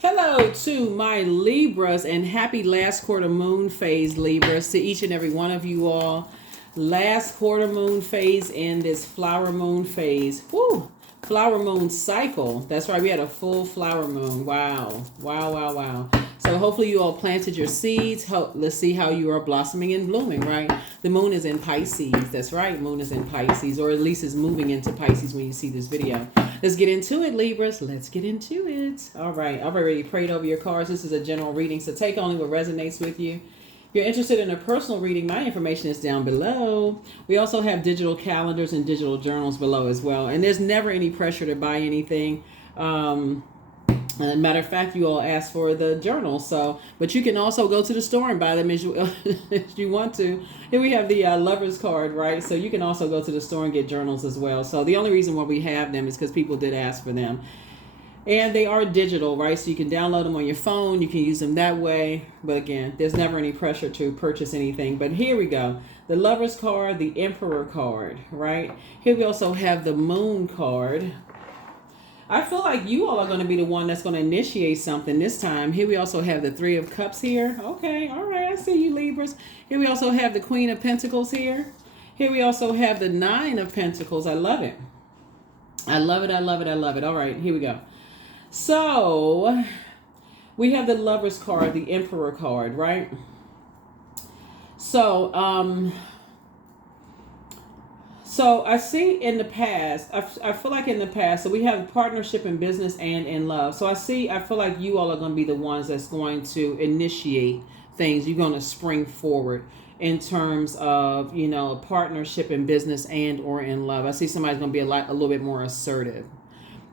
Hello to my Libras and happy last quarter moon phase, Libras, to each and every one of you all. Last quarter moon phase in this flower moon phase. Woo! Flower moon cycle. That's right, we had a full flower moon. Wow. Wow, wow, wow. So hopefully you all planted your seeds. Let's see how you are blossoming and blooming, right? The moon is in Pisces. That's right, moon is in Pisces, or at least is moving into Pisces when you see this video. Let's get into it, Libras. Let's get into it. All right, I've already prayed over your cards. This is a general reading, so take only what resonates with you. If you're interested in a personal reading, my information is down below. We also have digital calendars and digital journals below as well. And there's never any pressure to buy anything. Matter of fact, you all asked for the journal, but you can also go to the store and buy them as you want to. Here we have the lover's card, right? So you can also go to the store and get journals as well. So the only reason why we have them is because people did ask for them. And they are digital, right? So you can download them on your phone. You can use them that way. But again, there's never any pressure to purchase anything. But here we go. The lover's card, the emperor card, right? Here we also have the moon card. I feel like you all are going to be the one that's going to initiate something this time. Here we also have the Three of Cups here. Okay, all right, I see you, Libras. Here we also have the Queen of Pentacles here. Here we also have the Nine of Pentacles. I love it. I love it, I love it, I love it. All right, here we go. So, we have the Lover's card, the Emperor card, right? So I see in the past, I feel like in the past, so we have partnership in business and in love. So I feel like you all are going to be the ones that's going to initiate things. You're going to spring forward in terms of, a partnership in business and or in love. I see somebody's going to be a little bit more assertive,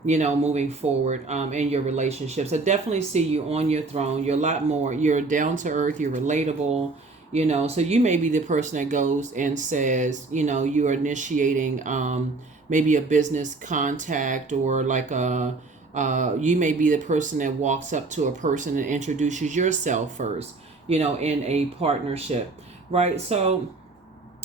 moving forward in your relationships. I definitely see you on your throne. You're a lot more, you're down to earth, you're relatable. So you may be the person that goes and says, you are initiating maybe a business contact, or like you may be the person that walks up to a person and introduces yourself first, in a partnership, right? So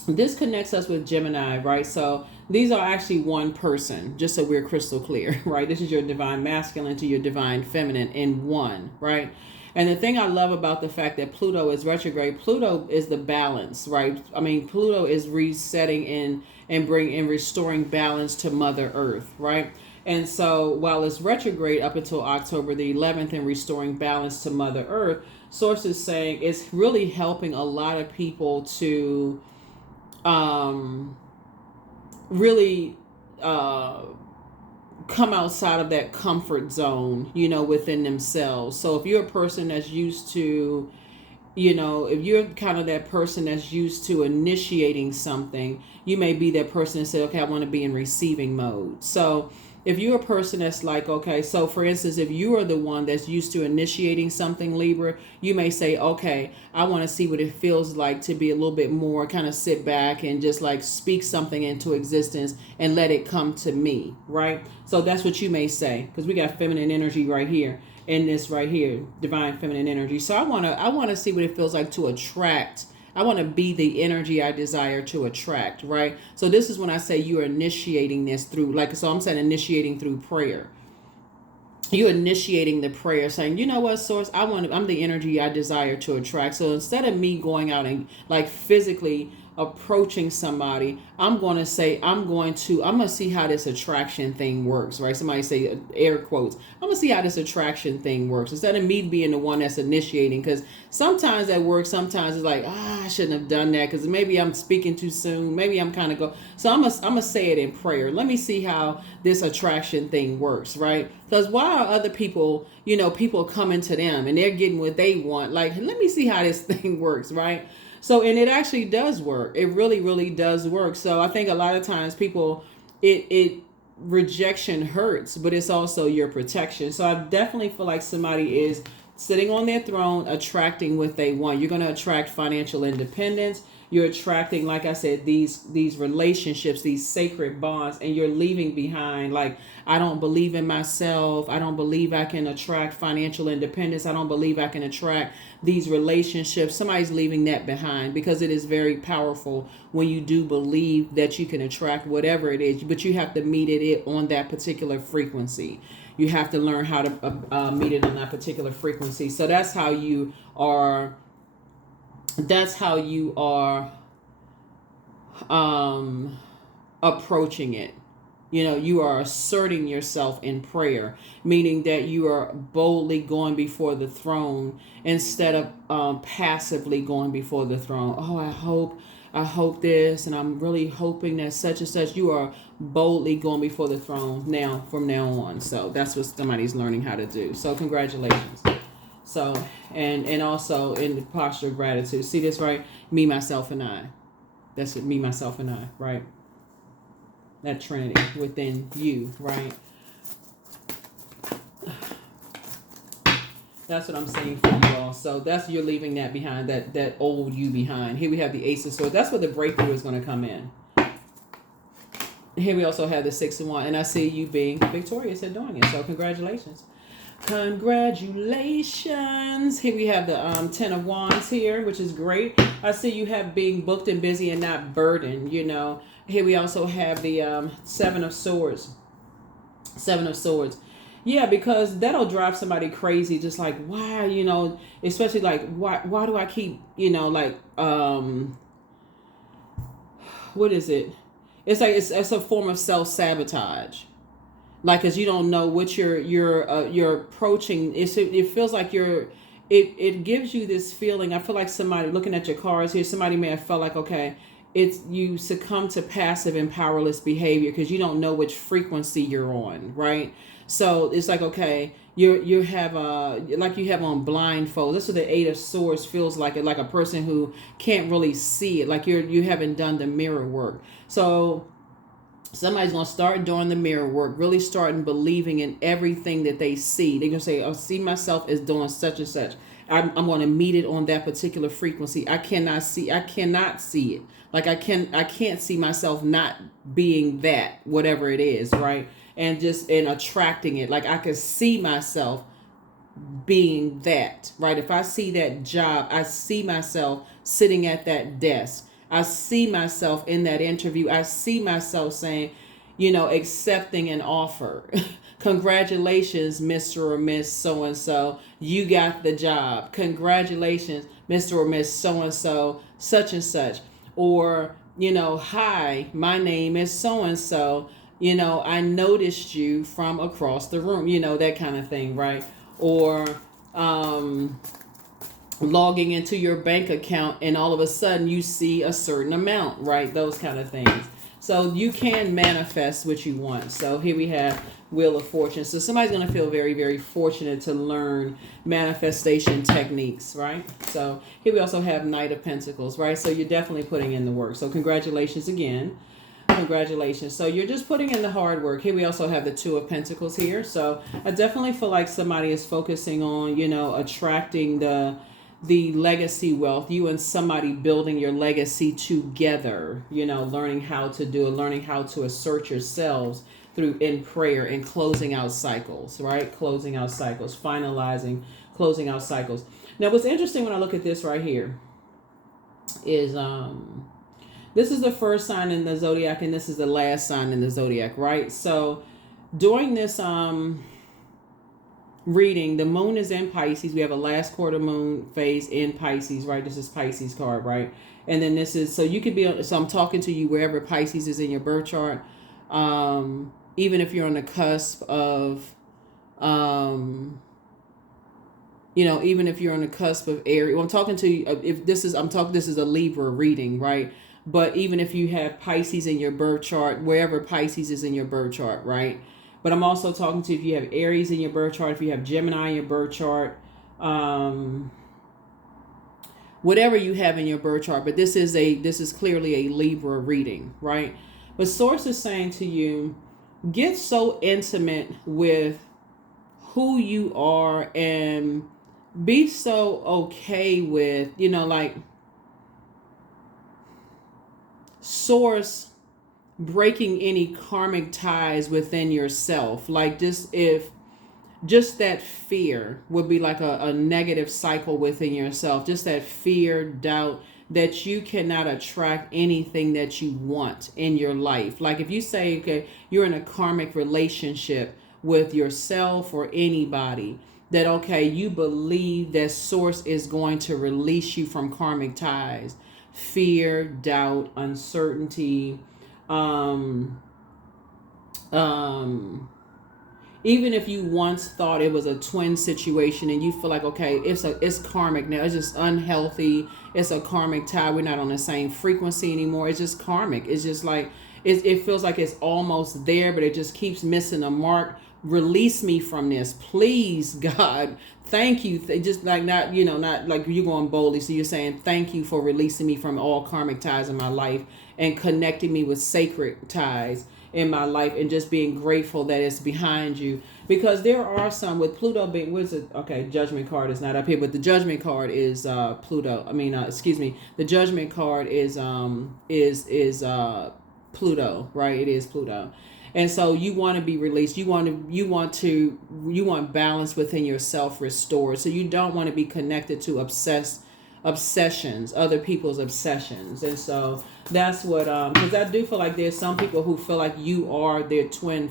this connects us with Gemini, right? So these are actually one person, just so we're crystal clear, right? This is your divine masculine to your divine feminine in one, right? And the thing I love about the fact that Pluto is retrograde, Pluto is the balance, right? I mean, Pluto is resetting and restoring balance to Mother Earth, right? And so while it's retrograde up until October the 11th and restoring balance to Mother Earth, source is saying it's really helping a lot of people to really come outside of that comfort zone, within themselves. So if you're a person that's used to, if you're kind of that person that's used to initiating something, you may be that person that say, okay, I want to be in receiving mode. So if you're a person that's like, okay, so for instance, if you are the one that's used to initiating something, Libra, you may say, okay, I want to see what it feels like to be a little bit more, kind of sit back and just like speak something into existence and let it come to me, right? So that's what you may say, because we got feminine energy right here in this right here, divine feminine energy. So I want to see what it feels like to attract. I want to be the energy I desire to attract, right? So this is when I say you are initiating this through, so I'm saying initiating through prayer. You're initiating the prayer saying, you know what, source, I'm the energy I desire to attract. So instead of me going out and like physically approaching somebody, I'm going to see how this attraction thing works, right? Somebody say air quotes. I'm going to see how this attraction thing works instead of me being the one that's initiating, because sometimes that works. Sometimes it's like, I shouldn't have done that because maybe I'm speaking too soon. Maybe I'm kind of So I'm going to say it in prayer. Let me see how this attraction thing works, right? Because why are other people, people coming to them and they're getting what they want? Like, let me see how this thing works, right? So, and it actually does work. It really, really does work. So I think a lot of times people, rejection hurts, but it's also your protection. So I definitely feel like somebody is sitting on their throne, attracting what they want. You're going to attract financial independence. You're attracting, like I said, these relationships, these sacred bonds, and you're leaving behind, like, I don't believe in myself. I don't believe I can attract financial independence. I don't believe I can attract these relationships. Somebody's leaving that behind, because it is very powerful when you do believe that you can attract whatever it is, but you have to meet it on that particular frequency. you have to learn how to meet it on that particular frequency. So that's how you are. That's how you are approaching it. You are asserting yourself in prayer, meaning that you are boldly going before the throne instead of passively going before the throne. Oh, I hope this, and I'm really hoping that such and such. You are boldly going before the throne now, from now on. So that's what somebody's learning how to do. So congratulations. So, and also in the posture of gratitude. See this, right? Me, myself, and I. That's it, me, myself, and I, right? That Trinity within you, right? That's what I'm saying for you all. So you're leaving that behind, that old you behind. Here we have the Ace of Swords. That's where the breakthrough is going to come in. Here we also have the 6 of Wands, and I see you being victorious at doing it. So congratulations. Congratulations. Here we have the 10 of Wands here, which is great. I see you have being booked and busy and not burdened, Here we also have the 7 of Swords. 7 of Swords. Yeah, because that'll drive somebody crazy. Just like, why, especially like, why do I keep, what is it? It's like, it's a form of self-sabotage. Like, cause you don't know what you're approaching. It feels like it gives you this feeling. I feel like somebody looking at your cards here, somebody may have felt like, okay, you succumb to passive and powerless behavior because you don't know which frequency you're on, right? So it's like, okay, you have like you have on blindfold. This is the 8 of Swords feels like it, like a person who can't really see it, like you haven't done the mirror work. So somebody's going to start doing the mirror work, really starting believing in everything that they see. They're going to say, I see myself as doing such and such. I'm going to meet it on that particular frequency. I cannot see it. Like I can't see myself not being that, whatever it is, right? And attracting it. Like I could see myself being that, right? If I see that job, I see myself sitting at that desk. I see myself in that interview. I see myself saying, accepting an offer. Congratulations, Mr. or Miss so-and-so. You got the job. Congratulations, Mr. or Miss so-and-so, such and such. Or, hi, my name is so-and-so. I noticed you from across the room, that kind of thing, right? Or, logging into your bank account and all of a sudden you see a certain amount, right? Those kind of things. So you can manifest what you want. So here we have Wheel of Fortune. So somebody's going to feel very, very fortunate to learn manifestation techniques, right? So here we also have Knight of Pentacles, right? So you're definitely putting in the work. So congratulations again. Congratulations. So you're just putting in the hard work. Here we also have the 2 of Pentacles here. So I definitely feel like somebody is focusing on, attracting the legacy wealth, you and somebody building your legacy together, learning how to do it, learning how to assert yourselves in prayer and closing out cycles, right? Closing out cycles, closing out cycles. Now, what's interesting when I look at this right here is, this is the first sign in the zodiac and this is the last sign in the zodiac, right? So during this, reading, the moon is in Pisces. We have a last quarter moon phase in Pisces, right? This is Pisces card, right? And then this is, so you could be, so I'm talking to you wherever Pisces is in your birth chart. Even if you're on the cusp of, even if you're on the cusp of Aries, well, I'm talking to you, this is a Libra reading, right? But even if you have Pisces in your birth chart, wherever Pisces is in your birth chart, right? But I'm also talking to if you have Aries in your birth chart, if you have Gemini in your birth chart, whatever you have in your birth chart. But this is clearly a Libra reading, right? But Source is saying to you, get so intimate with who you are and be so okay with, Source breaking any karmic ties within yourself. Like just that fear would be like a negative cycle within yourself. Just that fear, doubt that you cannot attract anything that you want in your life. Like if you say, okay, you're in a karmic relationship with yourself or anybody, that okay, you believe that source is going to release you from karmic ties, fear, doubt, uncertainty, um um even if you once thought it was a twin situation and you feel like okay, it's karmic now, it's just unhealthy, it's a karmic tie, we're not on the same frequency anymore, it's just karmic, it's just like it feels like it's almost there but it just keeps missing a mark. Release me from this, please, God. Thank you. Just like not, not like you're going boldly, so you're saying thank you for releasing me from all karmic ties in my life and connecting me with sacred ties in my life, and just being grateful that it's behind you. Because there are some with Pluto being, what's it? Okay, Judgment card is not up here, but the Judgment card is Pluto. I mean, excuse me, the Judgment card is Pluto, right? It is Pluto. And so you want to be released. You want balance within yourself restored. So you don't want to be connected to obsessions, other people's obsessions. And so that's what because I do feel like there's some people who feel like you are their twin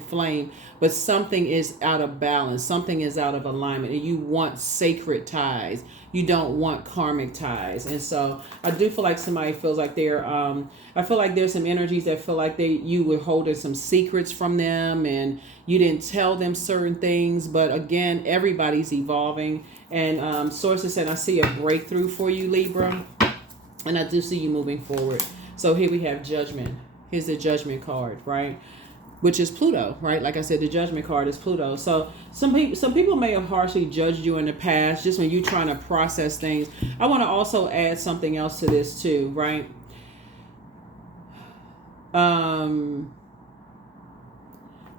flame, but something is out of balance, something is out of alignment, and you want sacred ties, you don't want karmic ties. And so I do feel like somebody feels like they're I feel like there's some energies that feel like you were holding some secrets from them and you didn't tell them certain things. But again, everybody's evolving, and sources said I see a breakthrough for you, Libra, and I do see you moving forward. So here we have Judgment. Here's the Judgment card, right? Which is Pluto, right? Like I said, the Judgment card is Pluto. So some people may have harshly judged you in the past, just when you're trying to process things. I want to also add something else to this too, right?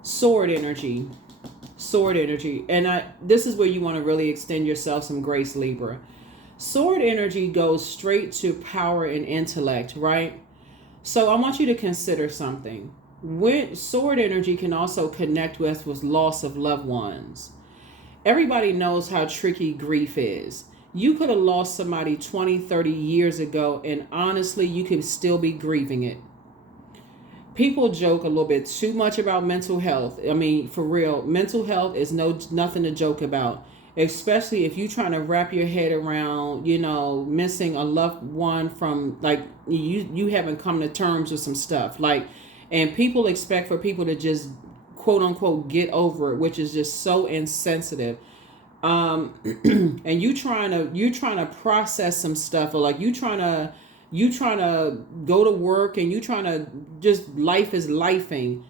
Sword energy, and this is where you want to really extend yourself some grace, Libra. Sword energy goes straight to power and intellect, right? So I want you to consider something. When sword energy can also connect with loss of loved ones. Everybody knows how tricky grief is. You could have lost somebody 20, 30 years ago, and honestly, you could still be grieving it. People joke a little bit too much about mental health. I mean, for real, mental health is nothing to joke about. Especially if you're trying to wrap your head around, missing a loved one from, like, you haven't come to terms with some stuff. Like, and people expect for people to just quote unquote get over it, which is just so insensitive. And you trying to process some stuff, or like you trying to go to work and you trying to just, life is lifing.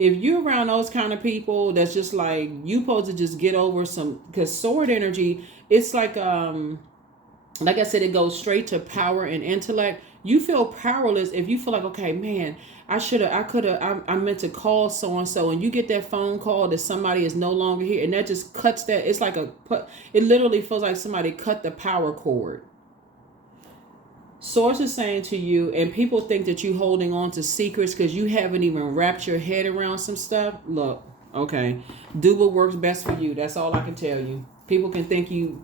If you're around those kind of people, that's just like you supposed to just get over some, because sword energy, it's like I said, it goes straight to power and intellect. You feel powerless if you feel like, okay, man, I meant to call so and so, and you get that phone call that somebody is no longer here, and that just cuts that. It's like it literally feels like somebody cut the power cord. Source is saying to you, and people think that you holding on to secrets because you haven't even wrapped your head around some stuff. Look, okay, do what works best for you. That's all I can tell you. People could think you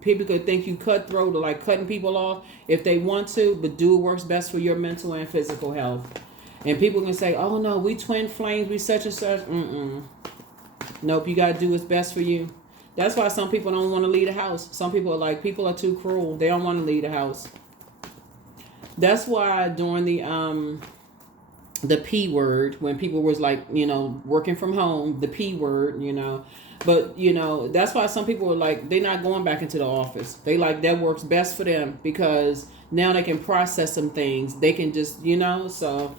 cutthroat or like cutting people off if they want to, but do what works best for your mental and physical health. And people can say, oh no, we twin flames, we such and such. Nope, you gotta do what's best for you. That's why some people don't want to leave the house. Some people are too cruel. They don't want to leave the house. That's why during the P word, when people was like, working from home, the P word, but that's why some people are like, they're not going back into the office. They like, that works best for them because now they can process some things. They can just, so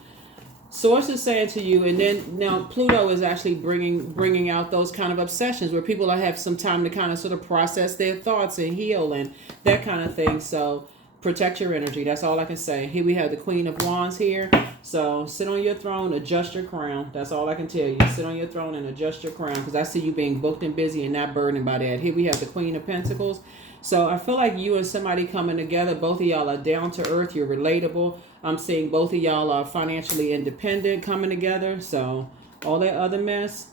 Source is saying to you, and then now Pluto is actually bringing out those kind of obsessions where people have some time to kind of sort of process their thoughts and heal and that kind of thing. So protect your energy. That's all I can say. Here we have the Queen of Wands here. So sit on your throne, adjust your crown. That's all I can tell you. Sit on your throne and adjust your crown, because I see you being booked and busy and not burdened by that. Here we have the Queen of Pentacles. So I feel like you and somebody coming together. Both of y'all are down to earth. You're relatable. I'm seeing both of y'all are financially independent coming together. So all that other mess,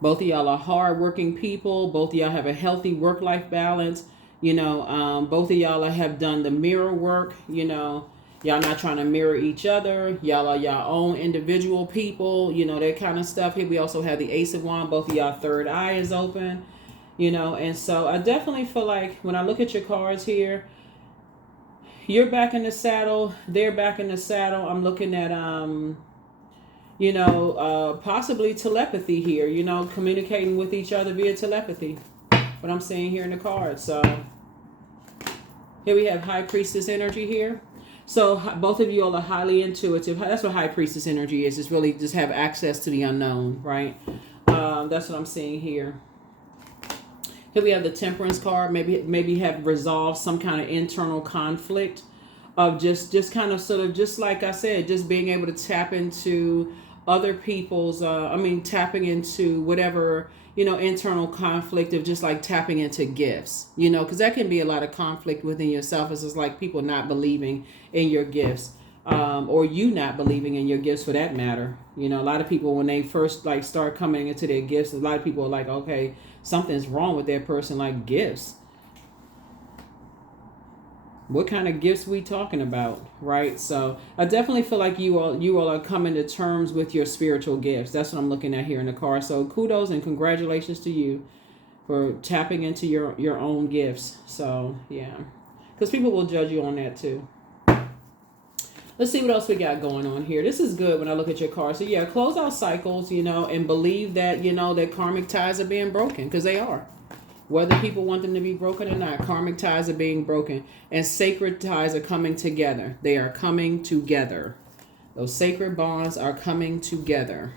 Both of y'all are hardworking people. Both of y'all have a healthy work-life balance. Both of y'all have done the mirror work, Y'all not trying to mirror each other. Y'all are your own individual people, you know, that kind of stuff. Here we also have the Ace of Wands. Both of y'all third eye is open, you know. And so I definitely feel like when I look at your cards here, you're back in the saddle. They're back in the saddle. I'm looking at, you know, possibly telepathy here, you know, communicating with each other via telepathy. What I'm seeing here in the cards. So here we have High Priestess energy here. So both of you all are highly intuitive. That's what High Priestess energy is. It's really just have access to the unknown, right? That's what I'm seeing here. Here we have the Temperance card. Maybe have resolved some kind of internal conflict of just kind of sort of, just like I said, just being able to tap into other people's, tapping into whatever, you know, internal conflict of just like tapping into gifts, you know, because that can be a lot of conflict within yourself. It's just like people not believing in your gifts, or you not believing in your gifts for that matter. You know, a lot of people, when they first like start coming into their gifts, a lot of people are like, okay, something's wrong with that person, like gifts. What kind of gifts we talking about, right? So I definitely feel like you all are coming to terms with your spiritual gifts. That's what I'm looking at here in the card. So kudos and congratulations to you for tapping into your own gifts. So yeah, because people will judge you on that too. Let's see what else we got going on here. This is good when I look at your card. So yeah, close out cycles, you know, and believe that, you know, that karmic ties are being broken, because they are. Whether people want them to be broken or not, karmic ties are being broken, and sacred ties are coming together. They are coming together. Those sacred bonds are coming together.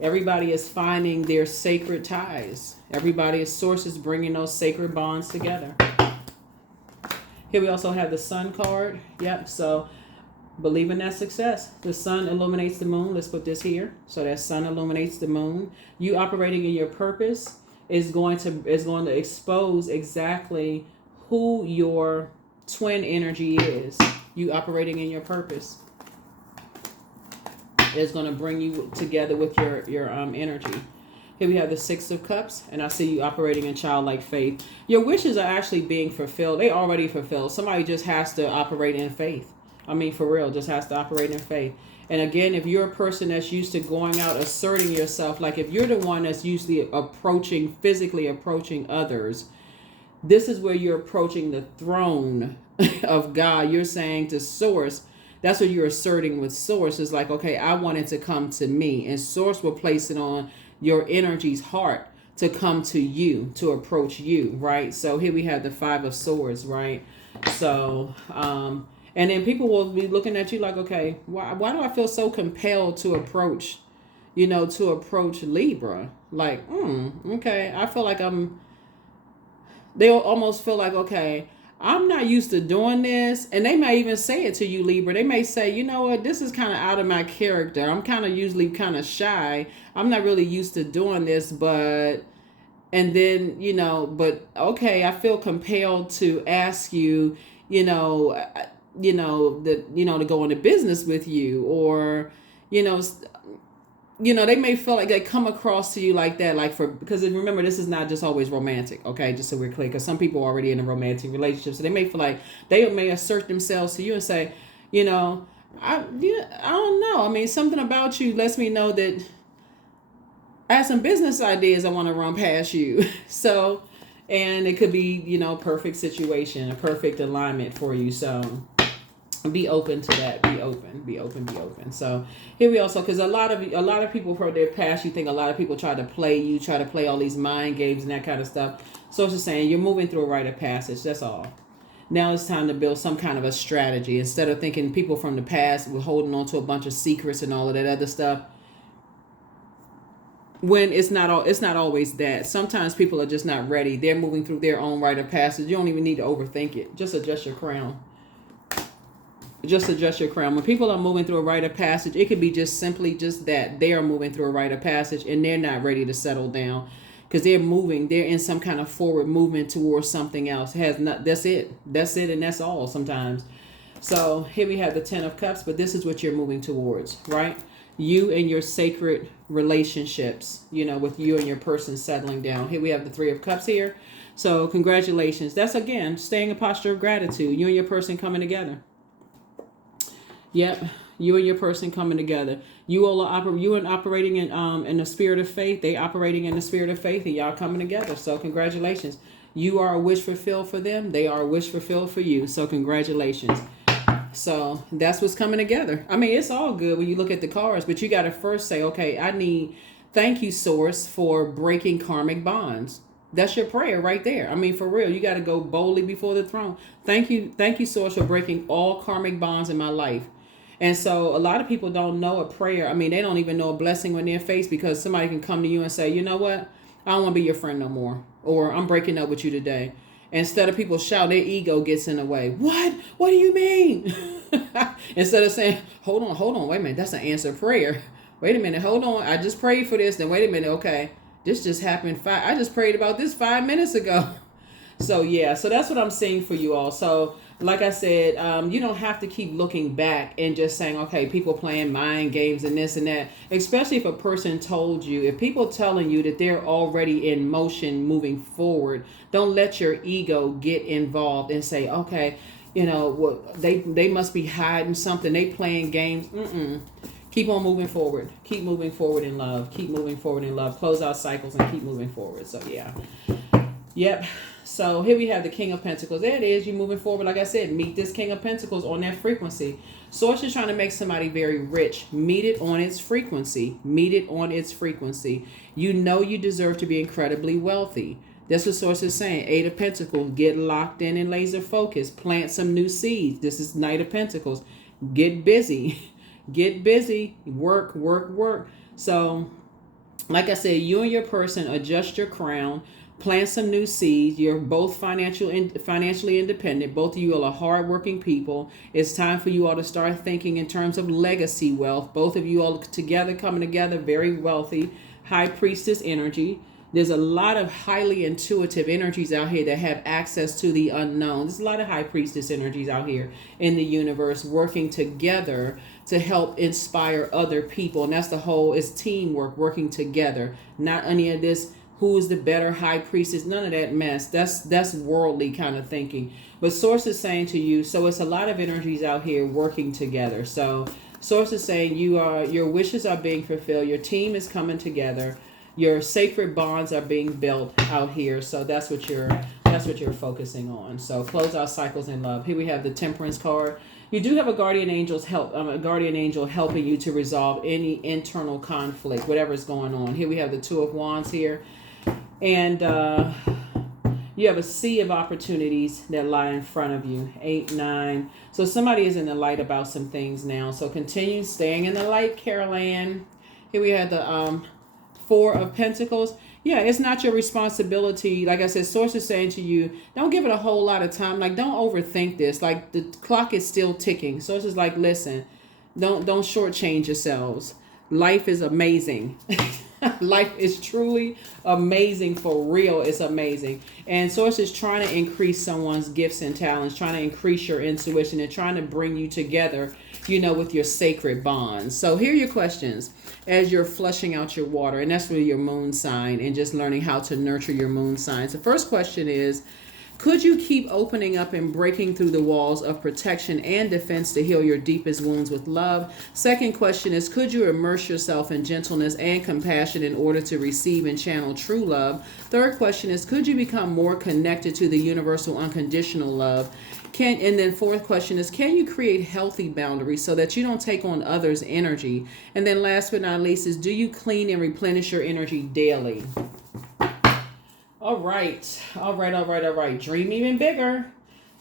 Everybody is finding their sacred ties. Everybody's source is bringing those sacred bonds together. Here we also have the Sun card. Yep, so believe in that success. The sun illuminates the moon. Let's put this here. So that sun illuminates the moon. You operating in your purpose is going to expose exactly who your twin energy is. You operating in your purpose is going to bring you together with your energy. Here we have the Six of Cups, and I see you operating in childlike faith. Your wishes are actually being fulfilled. They already fulfilled. Somebody just has to operate in faith. I mean, for real, just has to operate in faith. And again, if you're a person that's used to going out, asserting yourself, like if you're the one that's usually physically approaching others, this is where you're approaching the throne of God. You're saying to Source, that's what you're asserting with Source. Is like, okay, I want it to come to me. And Source will place it on your energy's heart to come to you, to approach you, right? So here we have the Five of Swords, right? So, and then people will be looking at you like, okay, why do I feel so compelled to approach, Libra? Like, okay, I feel like they'll almost feel like, okay, I'm not used to doing this. And they may even say it to you, Libra. They may say, you know what, this is kind of out of my character. I'm kind of usually kind of shy. I'm not really used to doing this, but okay, I feel compelled to ask you, to go into business with you, or, they may feel like they come across to you like that, because remember, this is not just always romantic, okay, just so we're clear, because some people are already in a romantic relationship, so they may feel like they may assert themselves to you and say, I don't know. I mean, something about you lets me know that I have some business ideas I want to run past you. So, and it could be, perfect situation, a perfect alignment for you. So be open to that. Be open. So here we also, because a lot of people from their past, you think a lot of people try to play all these mind games and that kind of stuff. So it's just saying you're moving through a rite of passage. That's all. Now it's time to build some kind of a strategy. Instead of thinking people from the past were holding on to a bunch of secrets and all of that other stuff. When it's not always that. Sometimes people are just not ready. They're moving through their own rite of passage. You don't even need to overthink it. Just adjust your crown. When people are moving through a rite of passage, it could be just simply just that. They are moving through a rite of passage and they're not ready to settle down, because they're in some kind of forward movement towards something else. That's it, and that's all sometimes. So here we have the Ten of Cups, but this is what you're moving towards, right? You and your sacred relationships, with you and your person settling down. Here we have the Three of Cups here. So congratulations. That's, again, staying in a posture of gratitude. You and your person coming together. Yep. You and your person coming together. You all are you and operating in the spirit of faith. They operating in the spirit of faith, and y'all coming together. So congratulations. You are a wish fulfilled for them. They are a wish fulfilled for you. So congratulations. So that's what's coming together. I mean, it's all good when you look at the cards, but you got to first say, okay, thank you, Source, for breaking karmic bonds. That's your prayer right there. I mean, for real, you got to go boldly before the throne. Thank you, Source, for breaking all karmic bonds in my life. And so a lot of people don't know a prayer. I mean, they don't even know a blessing when they're faced, because somebody can come to you and say, you know what? I don't want to be your friend no more. Or I'm breaking up with you today. Instead of people shout, their ego gets in the way. What do you mean? Instead of saying, hold on, wait a minute, that's an answered prayer. Wait a minute, hold on, I just prayed for this. Then wait a minute, okay, this just happened. I just prayed about this 5 minutes ago. So yeah, so that's what I'm saying for you all. So like I said, you don't have to keep looking back and just saying, okay, people playing mind games and this and that. Especially if a person told you, if people telling you that they're already in motion moving forward, don't let your ego get involved and say, okay, they must be hiding something. They playing games. Keep on moving forward. Keep moving forward in love. Keep moving forward in love. Close out cycles and keep moving forward. So yeah. Yep. So here we have the King of Pentacles. There it is. You're moving forward. Like I said, meet this King of Pentacles on that frequency. Source is trying to make somebody very rich. Meet it on its frequency. Meet it on its frequency. You know you deserve to be incredibly wealthy. That's what Source is saying. Eight of Pentacles. Get locked in and laser focused. Plant some new seeds. This is Knight of Pentacles. Get busy. Get busy. Work, work, work. So, like I said, you and your person adjust your crown. Plant some new seeds. You're both financially independent. Both of you all are hardworking people. It's time for you all to start thinking in terms of legacy wealth. Both of you all together, coming together, very wealthy. High Priestess energy. There's a lot of highly intuitive energies out here that have access to the unknown. There's a lot of High Priestess energies out here in the universe working together to help inspire other people. And that's the whole, it's teamwork, working together. Not any of this, who's the better High Priestess, none of that mess. That's worldly kind of thinking. But Source is saying to you, so it's a lot of energies out here working together. So Source is saying your wishes are being fulfilled. Your team is coming together. Your sacred bonds are being built out here. So that's what you're focusing on. So close out cycles in love. Here we have the Temperance card. You do have a guardian angel's help, a guardian angel helping you to resolve any internal conflict, whatever is going on. Here we have the Two of Wands here. And you have a sea of opportunities that lie in front of you. 8, 9. So somebody is in the light about some things now. So continue staying in the light, Carol Ann. Here we have the Four of Pentacles. Yeah, it's not your responsibility. Like I said, Source is saying to you, don't give it a whole lot of time. Like, don't overthink this. Like, the clock is still ticking. Source is like, listen, don't shortchange yourselves. Life is amazing. Life is truly amazing, for real. It's amazing. And Source is trying to increase someone's gifts and talents, trying to increase your intuition and trying to bring you together, with your sacred bonds. So here are your questions as you're flushing out your water. And that's really your moon sign and just learning how to nurture your moon signs. The first question is, could you keep opening up and breaking through the walls of protection and defense to heal your deepest wounds with love? Second question is, could you immerse yourself in gentleness and compassion in order to receive and channel true love? Third question is, could you become more connected to the universal unconditional love? And then fourth question is, can you create healthy boundaries so that you don't take on others' energy? And then last but not least is, do you clean and replenish your energy daily? All right. Dream even bigger.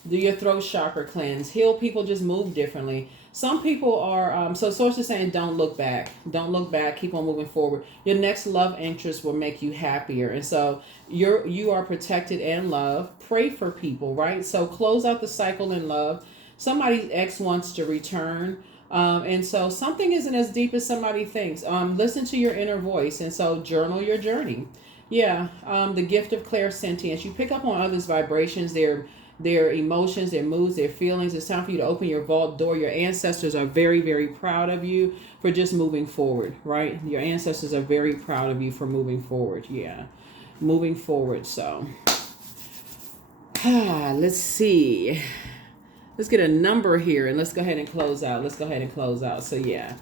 Do your throat chakra cleanse. Heal people just move differently. Some people are, so Source is saying, don't look back. Don't look back. Keep on moving forward. Your next love interest will make you happier. And so you are protected and loved. Pray for people, right? So close out the cycle in love. Somebody's ex wants to return. And so something isn't as deep as somebody thinks. Listen to your inner voice. And so journal your journey. Yeah, the gift of clairsentience. You pick up on others' vibrations, their emotions, their moods, their feelings. It's time for you to open your vault door. Your ancestors are very, very proud of you for just moving forward, right? Your ancestors are very proud of you for moving forward. Yeah, moving forward. So, let's see. Let's get a number here and let's go ahead and close out. Let's go ahead and close out. So yeah.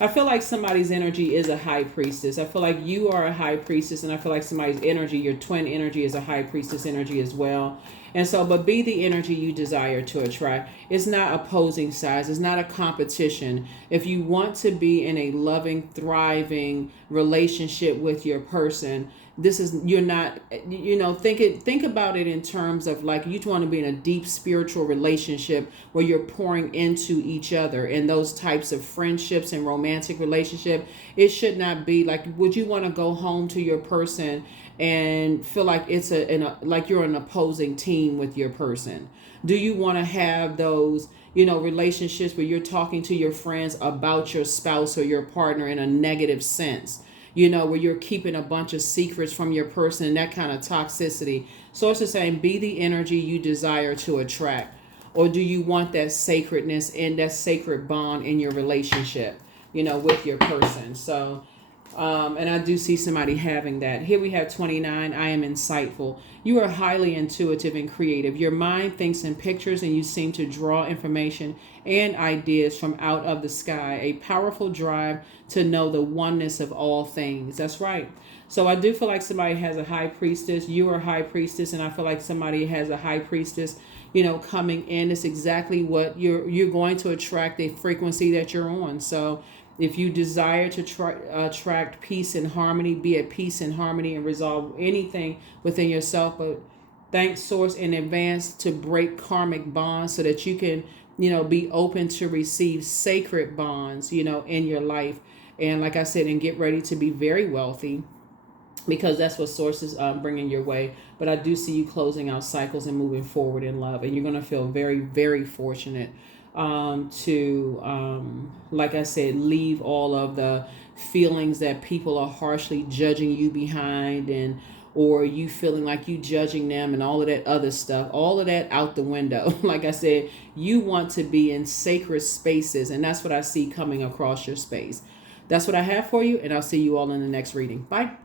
I feel like somebody's energy is a high priestess. I feel like you are a high priestess, and I feel like somebody's energy, your twin energy, is a high priestess energy as well. And so, but be the energy you desire to attract. It's not opposing sides. It's not a competition. If you want to be in a loving, thriving relationship with your person, this is, you're not, think about it in terms of like you want to be in a deep spiritual relationship where you're pouring into each other, and those types of friendships and romantic relationship. It should not be like, would you want to go home to your person and feel like it's like you're an opposing team with your person? Do you want to have those relationships where you're talking to your friends about your spouse or your partner in a negative sense, where you're keeping a bunch of secrets from your person, and that kind of toxicity? So it's the same, be the energy you desire to attract. Or do you want that sacredness and that sacred bond in your relationship, with your person? So, and I do see somebody having that. Here we have 29. I am insightful. You are highly intuitive and creative. Your mind thinks in pictures, and you seem to draw information and ideas from out of the sky. A powerful drive to know the oneness of all things. That's right. So I do feel like somebody has a high priestess. You are a high priestess, and I feel like somebody has a high priestess, coming in. It's exactly what you're going to attract, the frequency that you're on. So if you desire to attract peace and harmony, be at peace and harmony and resolve anything within yourself, but thank Source in advance to break karmic bonds so that you can, be open to receive sacred bonds, in your life. And like I said, and get ready to be very wealthy, because that's what Source is bringing your way. But I do see you closing out cycles and moving forward in love, and you're going to feel very, very fortunate to like I said, leave all of the feelings that people are harshly judging you behind, and or you feeling like you judging them and all of that other stuff, all of that out the window. Like I said, you want to be in sacred spaces, and that's what I see coming across your space. That's what I have for you, and I'll see you all in the next reading. Bye.